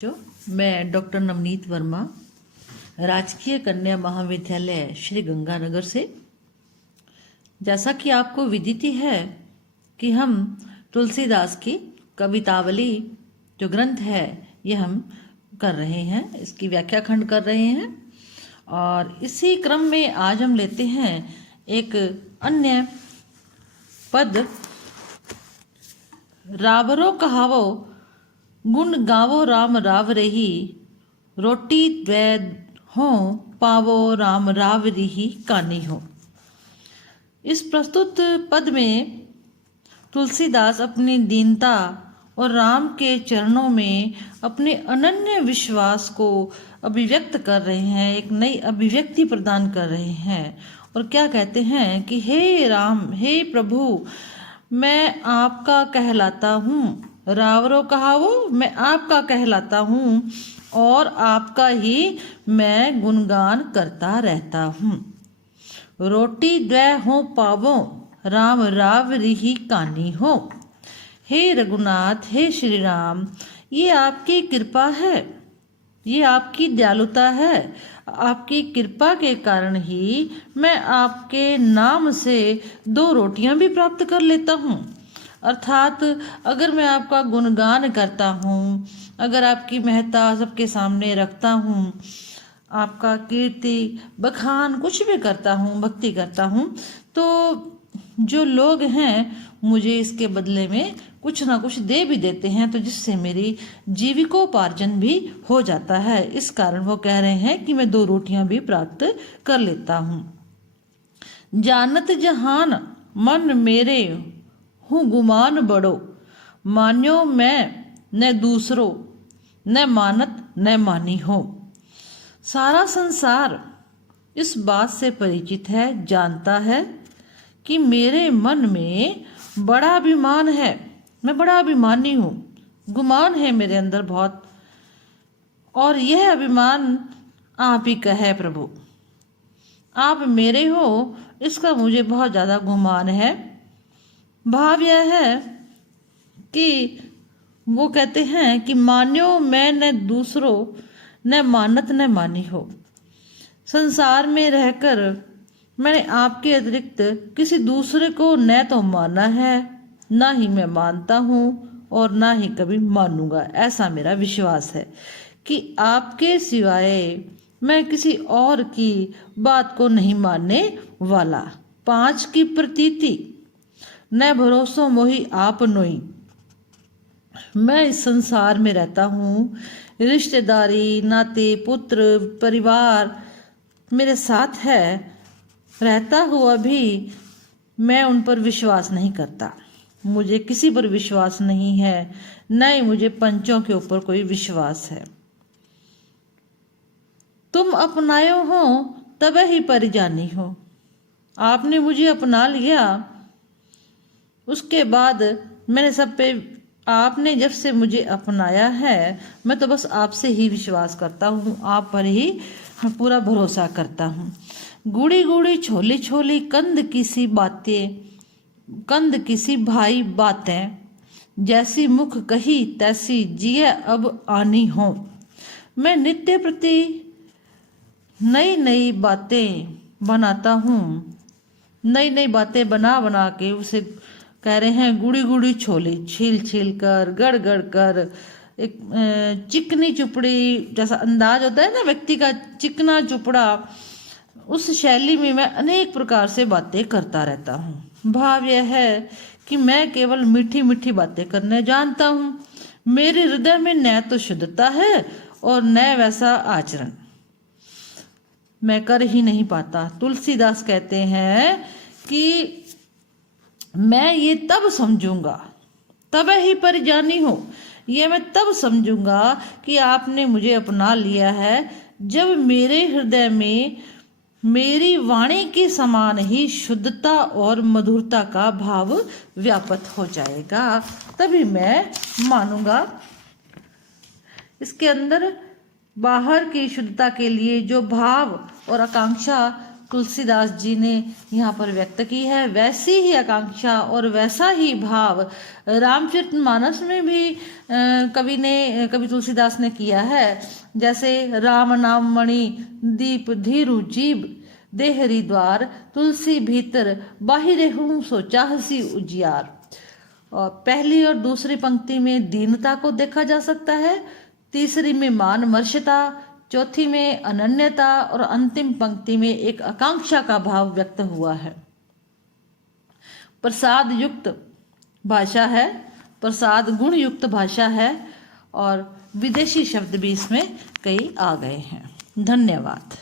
जो मैं डॉक्टर नवनीत वर्मा राजकीय कन्या महाविद्यालय श्री गंगानगर से। जैसा कि आपको विदित ही है कि हम तुलसीदास की कवितावली जो ग्रंथ है ये हम कर रहे हैं, इसकी व्याख्या खंड कर रहे हैं। और इसी क्रम में आज हम लेते हैं एक अन्य पद, रावरो कहावो गुण गावो राम राव रही, रोटी द्वैद हो पावो राम राव रही कानी हो। इस प्रस्तुत पद में तुलसीदास अपनी दीनता और राम के चरणों में अपने अनन्य विश्वास को अभिव्यक्त कर रहे हैं, एक नई अभिव्यक्ति प्रदान कर रहे हैं। और क्या कहते हैं कि हे राम, हे प्रभु, मैं आपका कहलाता हूँ। रावरो कहावो, मैं आपका कहलाता हूँ और आपका ही मैं गुणगान करता रहता हूँ। रोटी द्वै हो पावो राम राव रिही कानी हो। हे रघुनाथ, हे श्री राम, ये आपकी कृपा है, ये आपकी दयालुता है। आपकी कृपा के कारण ही मैं आपके नाम से 2 रोटियां भी प्राप्त कर लेता हूँ। अर्थात अगर मैं आपका गुणगान करता हूँ, अगर आपकी महत्ता सबके सामने रखता हूँ, आपका कीर्ति बखान कुछ भी करता हूँ, भक्ति करता हूँ, तो जो लोग हैं मुझे इसके बदले में कुछ ना कुछ दे भी देते हैं, तो जिससे मेरी जीविकोपार्जन भी हो जाता है। इस कारण वो कह रहे हैं कि मैं 2 रोटियां भी प्राप्त कर लेता हूँ। जानत जहान मन मेरे हूँ गुमान बड़ो, मान्यो मैं न दूसरो न मानत न मानी हो। सारा संसार इस बात से परिचित है, जानता है कि मेरे मन में बड़ा अभिमान है, मैं बड़ा अभिमानी हूँ, गुमान है मेरे अंदर बहुत, और यह अभिमान आप ही का है प्रभु। आप मेरे हो इसका मुझे बहुत ज़्यादा गुमान है। भाव यह है कि वो कहते हैं कि मान्यो मैं न दूसरो न मानत न मानी हो। संसार में रहकर मैंने आपके अतिरिक्त किसी दूसरे को न तो माना है, ना ही मैं मानता हूँ और ना ही कभी मानूंगा। ऐसा मेरा विश्वास है कि आपके सिवाय मैं किसी और की बात को नहीं मानने वाला। 5 की प्रतीति न भरोसो मोहि आप नोई। मैं इस संसार में रहता हूँ, रिश्तेदारी नाते पुत्र परिवार मेरे साथ है, रहता हुआ भी मैं उन पर विश्वास नहीं करता। मुझे किसी पर विश्वास नहीं है, न ही मुझे पंचों के ऊपर कोई विश्वास है। तुम अपनायो हो तब ही परिजानी हो। आपने मुझे अपना लिया, उसके बाद मैंने सब पे, आपने जब से मुझे अपनाया है मैं तो बस आपसे ही विश्वास करता हूँ, आप पर ही मैं पूरा भरोसा करता हूँ। गुड़ी गुड़ी छोली छोली कंद किसी बातें, कंद किसी भाई बातें, जैसी मुख कही तैसी जिए अब आनी हो। मैं नित्य प्रति नई नई बातें बनाता हूँ, नई नई बातें बना बना के उसे कह रहे हैं गुड़ी गुड़ी छोली, छील छील कर गड़ गड़ कर, एक चिकनी चुपड़ी जैसा अंदाज होता है ना व्यक्ति का, चिकना चुपड़ा, उस शैली में मैं अनेक प्रकार से बातें करता रहता हूँ। भाव यह है कि मैं केवल मीठी मीठी बातें करने जानता हूँ। मेरे हृदय में न तो शुद्धता है और न वैसा आचरण मैं कर ही नहीं पाता। तुलसीदास कहते हैं कि मैं ये तब समझूंगा, तब ही परिजानी हो, ये मैं तब समझूंगा कि आपने मुझे अपना लिया है जब मेरे हृदय में मेरी वाणी के समान ही शुद्धता और मधुरता का भाव व्याप्त हो जाएगा, तभी मैं मानूंगा। इसके अंदर बाहर की शुद्धता के लिए जो भाव और आकांक्षा तुलसीदास जी ने यहाँ पर व्यक्त की है, वैसी ही आकांक्षा और वैसा ही भाव रामचरितमानस में भी कवि तुलसीदास ने किया है। जैसे राम नाम मणि दीप धीरु जीव देहरी द्वार, तुलसी भीतर बाहिरे हूँ सो चाहसी उजियार। और पहली और दूसरी पंक्ति में दीनता को देखा जा सकता है, तीसरी में मान मर्षता, चौथी में अनन्यता और अंतिम पंक्ति में एक आकांक्षा का भाव व्यक्त हुआ है। प्रसाद युक्त भाषा है, प्रसाद गुण युक्त भाषा है और विदेशी शब्द भी इसमें कई आ गए हैं। धन्यवाद।